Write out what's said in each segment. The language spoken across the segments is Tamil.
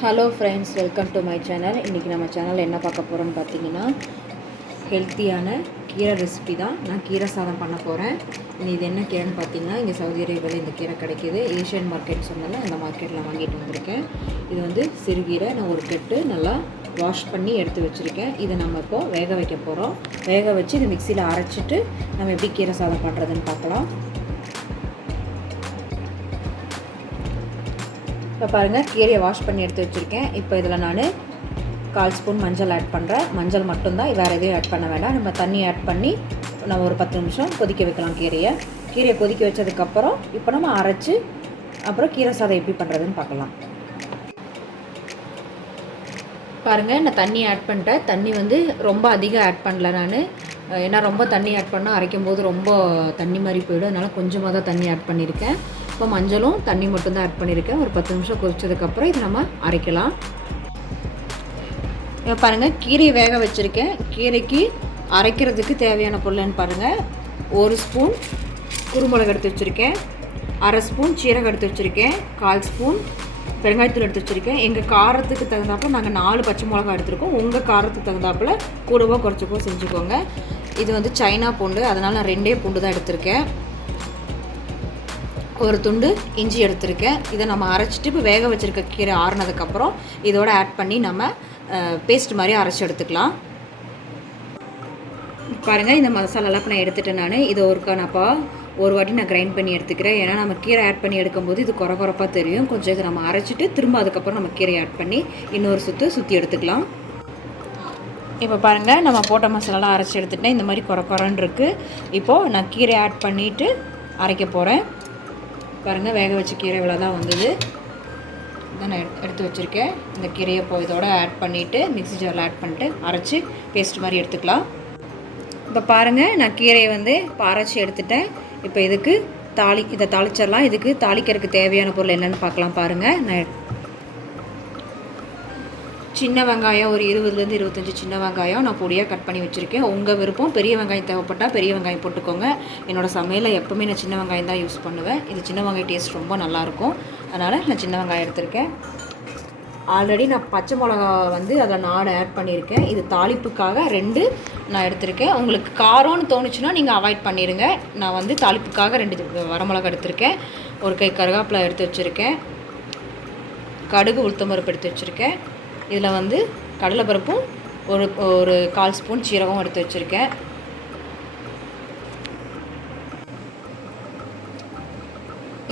Hello friends, welcome to my channel. இன்றைக்கி நம்ம சேனலில் என்ன பார்க்க போகிறோம்னு பார்த்தீங்கன்னா, ஹெல்த்தியான கீரை ரெசிபி தான். நான் கீரை சாதம் பண்ண போகிறேன். இது என்ன கீரைன்னு பார்த்தீங்கன்னா, இங்கே சவுதி அரேபியாவில் இந்த கீரை கிடைக்கிது. ஏஷியன் மார்க்கெட் சொன்னால அந்த மார்க்கெட்டில் வாங்கிட்டு வந்திருக்கேன். இது வந்து சிறுகீரை. நான் ஒரு கட்டு நல்லா வாஷ் பண்ணி எடுத்து வச்சுருக்கேன். இதை நம்ம இப்போது வேக வைக்க போகிறோம். வேக வச்சு இது மிக்சியில் அரைச்சிட்டு நம்ம எப்படி கீரை சாதம் பண்ணுறதுன்னு பார்க்கலாம். இப்போ பாருங்கள், கீரையை வாஷ் பண்ணி எடுத்து வச்சுருக்கேன். இப்போ இதில் நான் 1/4 ஸ்பூன் மஞ்சள் ஆட் பண்ணுறேன். மஞ்சள் மட்டும்தான், வேறு எதுவும் ஆட் பண்ண வேண்டாம். நம்ம தண்ணி ஆட் பண்ணி நம்ம ஒரு 10 நிமிஷம் கொதிக்க வைக்கலாம். கீரையை கொதிக்க வச்சதுக்கப்புறம் இப்போ நம்ம அரைச்சி அப்புறம் கீரை சாதம் எப்படி பண்ணுறதுன்னு பார்க்கலாம். பாருங்கள், நான் தண்ணி ஆட் பண்ணிட்டேன். தண்ணி வந்து ரொம்ப அதிகம் ஆட் பண்ணல நான். ஏன்னா ரொம்ப தண்ணி ஆட் பண்ணால் அரைக்கும் போது ரொம்ப தண்ணி மாதிரி போயிடும். அதனால் கொஞ்சமாக தான் தண்ணி ஆட் பண்ணியிருக்கேன். இப்போ மஞ்சளும் தண்ணி மட்டும்தான் ஆட் பண்ணியிருக்கேன். ஒரு 10 நிமிஷம் கொதிச்சதுக்கப்புறம் இதை நம்ம அரைக்கலாம். இப்போ பாருங்கள், கீரையை வேக வச்சுருக்கேன். கீரைக்கு அரைக்கிறதுக்கு தேவையான பொருள்னு பாருங்கள். 1 ஸ்பூன் குருமிளகு எடுத்து வச்சுருக்கேன், 1/2 ஸ்பூன் சீரகம் எடுத்து வச்சுருக்கேன், 1/4 ஸ்பூன் பெருங்காயத்தூள் எடுத்து வச்சுருக்கேன். எங்கள் காரத்துக்கு தகுந்தாப்பில் நாங்கள் 4 பச்சை மிளகா எடுத்துருக்கோம். உங்கள் காரத்துக்கு தகுந்தாப்பில் கூடவோ குறைச்சிக்கோ செஞ்சுக்கோங்க. இது வந்து சைனா பூண்டு, அதனால் நான் 2 பூண்டு தான் எடுத்திருக்கேன். ஒரு துண்டு இஞ்சி எடுத்திருக்கேன். இதை நம்ம அரைச்சிட்டு இப்போ வேக வச்சுருக்க கீரை ஆறுனதுக்கப்புறம் இதோட ஆட் பண்ணி நம்ம பேஸ்ட் மாதிரி அரைச்சி எடுத்துக்கலாம். பாருங்கள், இந்த மசாலாலாம் இப்போ நான் எடுத்துகிட்டேன். நான் இதை ஒரு வாட்டி நான் கிரைண்ட் பண்ணி எடுத்துக்கிறேன். ஏன்னா நம்ம கீரை ஆட் பண்ணி எடுக்கும்போது இது குறப்பாக தெரியும். கொஞ்சம் இதை நம்ம அரைச்சிட்டு திரும்ப அதுக்கப்புறம் நம்ம கீரையை ஆட் பண்ணி இன்னொரு சுற்றி எடுத்துக்கலாம். இப்போ பாருங்கள், நம்ம போட்ட மசாலாலாம் அரைச்சி எடுத்துட்டேன். இந்த மாதிரி குறன்னு இருக்குது. இப்போது நான் கீரை ஆட் பண்ணிவிட்டு அரைக்க போகிறேன். பாருங்கள், வேக வச்ச கீரை இவ்வளோ தான் வந்தது. இதை நான் எடுத்து வச்சுருக்கேன். இந்த கீரையை இதோட ஆட் பண்ணிவிட்டு மிக்ஸி ஜாரில் ஆட் பண்ணிட்டு அரைச்சி பேஸ்ட் மாதிரி எடுத்துக்கலாம். இப்போ பாருங்கள், நான் கீரையை வந்து இப்போ அரைச்சி எடுத்துட்டேன். இப்போ இதுக்கு இதை தாளிச்சிடலாம். இதுக்கு தாளிக்கிறதுக்கு தேவையான பொருள் என்னென்னு பார்க்கலாம். பாருங்கள், நான் சின்ன வெங்காயம் ஒரு 20லேருந்து 25 சின்ன வெங்காயம் நான் பொடியாக கட் பண்ணி வச்சுருக்கேன். உங்கள் விருப்பம், பெரிய வெங்காயம் தேவைப்பட்டால் பெரிய வெங்காயம் போட்டுக்கோங்க. என்னோடய சமையலில் எப்போவுமே நான் சின்ன வெங்காயம் தான் யூஸ் பண்ணுவேன். இது சின்ன வெங்காயம் டேஸ்ட் ரொம்ப நல்லாயிருக்கும். அதனால் நான் சின்ன வெங்காயம் எடுத்திருக்கேன். ஆல்ரெடி நான் பச்சை மிளகா வந்து அதில் 4 ஆட் பண்ணியிருக்கேன். இது தாளிப்புக்காக 2 நான் எடுத்திருக்கேன். உங்களுக்கு காரம்னு தோணுச்சுன்னா நீங்கள் அவாய்ட் பண்ணிடுங்க. நான் வந்து தாளிப்புக்காக 2 வரமிளகா எடுத்திருக்கேன். ஒரு கை கருவேப்பிலை எடுத்து வச்சுருக்கேன். கடுகு உளுத்தம்பருப்பு எடுத்து வச்சுருக்கேன். இதில் வந்து கடலைப்பருப்பும் ஒரு 1/4 ஸ்பூன் சீரகம் எடுத்து வச்சுருக்கேன்.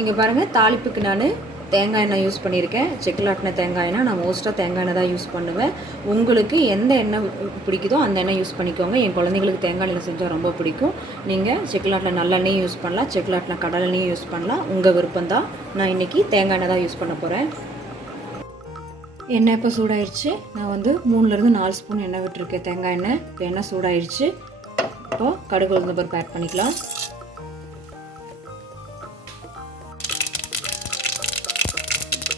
இங்கே பாருங்கள், தாளிப்புக்கு நான் தேங்காய் எண்ணெய் யூஸ் பண்ணியிருக்கேன். செக்கிலாட்டின தேங்காய் எண்ணெய். நான் மோஸ்ட்டாக தேங்காய் எண்ணெய் தான் யூஸ் பண்ணுவேன். உங்களுக்கு எந்த எண்ணெய் பிடிக்குதோ அந்த எண்ணெய் யூஸ் பண்ணிக்கோங்க. என் குழந்தைங்களுக்கு தேங்காய் எண்ணெய் செஞ்சால் ரொம்ப பிடிக்கும். நீங்கள் செக்கிலாட்டில் நல்லெண்ணெயும் யூஸ் பண்ணலாம், செக்கிலாட்டில் கடலெண்ணையும் யூஸ் பண்ணலாம். உங்கள் விருப்பம் தான். நான் இன்றைக்கி தேங்காய் எண்ணெய் தான் யூஸ் பண்ண போகிறேன். எண்ணெய் இப்போ சூடாயிடுச்சு. நான் வந்து 3லேருந்து 4 ஸ்பூன் எண்ணெய் விட்டுருக்கேன், தேங்காய் எண்ணெய். இப்போ எண்ணெய் சூடாயிடுச்சு. இப்போது கடுகு உளுந்தம்பருப்பு ஆட் பண்ணிக்கலாம்.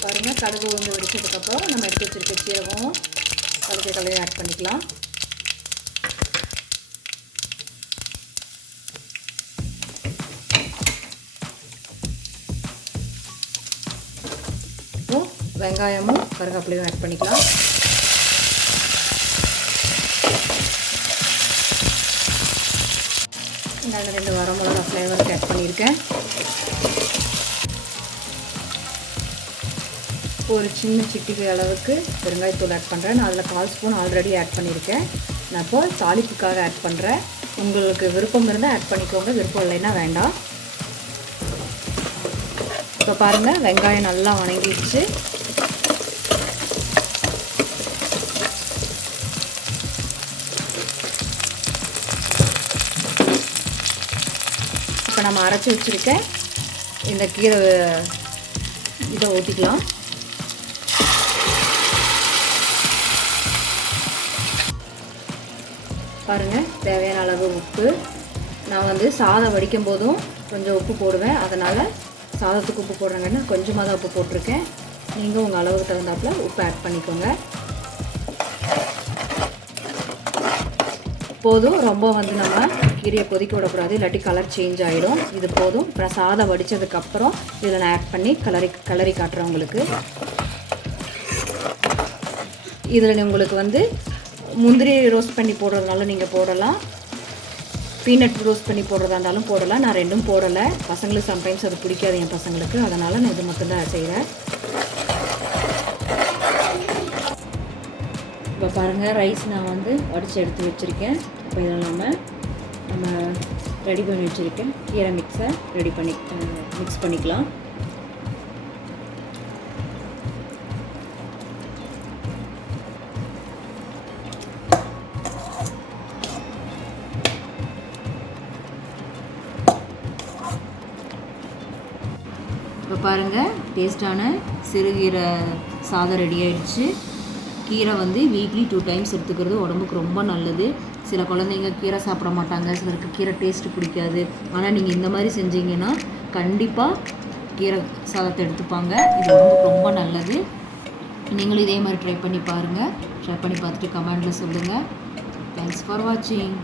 பாருங்கள், கடுகு உளுந்து வெடிச்சதுக்கப்புறம் நம்ம எடுத்து வச்சுருக்க சீரகம் கலையும் ஆட் பண்ணிக்கலாம். வெங்காயமும் கருவேப்பிலையும் ஆட் பண்ணிக்கலாம். நான் 2 வரமிளகா ஃப்ளேவருக்கு ஆட் பண்ணியிருக்கேன். ஒரு சின்ன சிட்டிகை அளவுக்கு பெருங்காயத்தூள் ஆட் பண்ணுறேன். நான் அதில் 1/4 ஸ்பூன் ஆல்ரெடி ஆட் பண்ணியிருக்கேன். நான் இப்போ தாளிப்புக்காக ஆட் பண்ணுறேன். உங்களுக்கு விருப்பம் இருந்தால் ஆட் பண்ணிக்கோங்க, விருப்பம் இல்லைன்னா வேண்டாம். இப்போ பாருங்கள், வெங்காயம் நல்லா வணங்கிடுச்சு. இப்போ நம்ம அரைச்சி வச்சுருக்கேன் இந்த கீரை இதை ஊற்றிக்கலாம். பாருங்கள், தேவையான அளவு உப்பு. நான் வந்து சாதம் வடிக்கும் போதும் கொஞ்சம் உப்பு போடுவேன். அதனால் சாதத்துக்கு உப்பு போடுறாங்கன்னா கொஞ்சமாக தான் உப்பு போட்டிருக்கேன். நீங்கள் உங்கள் அளவுக்கு தகுந்தாப்பில் உப்பு ஆட் பண்ணிக்கோங்க. போதும், ரொம்ப வந்து நம்ம கீரையை கொதிக்க விடக்கூடாது, இல்லாட்டி கலர் சேஞ்ச் ஆகிடும். இது போதும். அப்புறம் சாதம் வடித்ததுக்கப்புறம் இதில் நான் ஆட் பண்ணி கலரி காட்டுறேன் உங்களுக்கு. இதில் உங்களுக்கு வந்து முந்திரி ரோஸ்ட் பண்ணி போடுறதுனால நீங்கள் போடலாம், பீனட் ரோஸ்ட் பண்ணி போடுறதா இருந்தாலும் போடலாம். நான் ரெண்டும் போடலை, பசங்களுக்கு சம்டைம்ஸ் அது பிடிக்காது என் பசங்களுக்கு, அதனால் நான் இது மட்டும்தான் செய்கிறேன். இப்போ பாருங்கள், ரைஸ் நான் வந்து வடித்து எடுத்து வச்சுருக்கேன். இப்போ இதில் நம்ம ரெடி பண்ணி வச்சுருக்கேன் கீரை மிக்ஸை மிக்ஸ் பண்ணிக்கலாம். இப்போ பாருங்கள், டேஸ்டான சிறுகீரை சாதம் ரெடி ஆகிடுச்சு. கீரை வந்து வீக்லி 2 டைம்ஸ் எடுத்துக்கிறது உடம்புக்கு ரொம்ப நல்லது. சில குழந்தைங்க கீரை சாப்பிட மாட்டாங்க, சிலருக்கு கீரை டேஸ்ட்டு பிடிக்காது. ஆனால் நீங்கள் இந்த மாதிரி செஞ்சீங்கன்னா கண்டிப்பாக கீரை சாதத்தை எடுத்துப்பாங்க. இது உடம்புக்கு ரொம்ப நல்லது. நீங்களும் இதே மாதிரி ட்ரை பண்ணி பாருங்கள். ட்ரை பண்ணி பார்த்துட்டு கமெண்டில் சொல்லுங்கள். தேங்க்ஸ் ஃபார் வாட்சிங்.